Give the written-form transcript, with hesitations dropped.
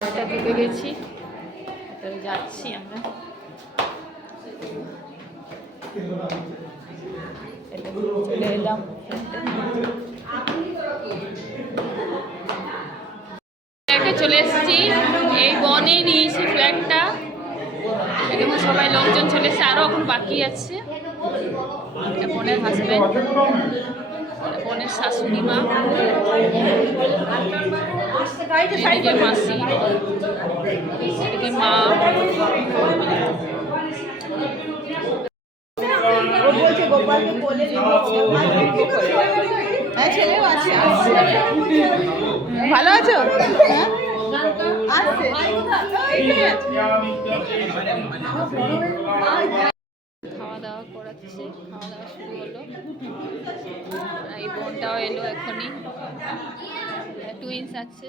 এটা ঢুকে গেছি, যাচ্ছি আমরা। চলে এলাম চলে এসেছি। এই বনে নিয়েছি ফ্ল্যাটটা, এখন সবাই লোকজন চলে এসেছে, আরও এখন বাকি আছে। বোনের হাজব্যান্ড, বোনের শাশুড়ি মা, এদিকে মাসি, এদিকে মা। ভালো আছো? খাওয়া দাওয়া করাচ্ছে, খাওয়া দাওয়া শুরু হলো। এই বোনটাও এলো এখনই, টুইন্স আছে।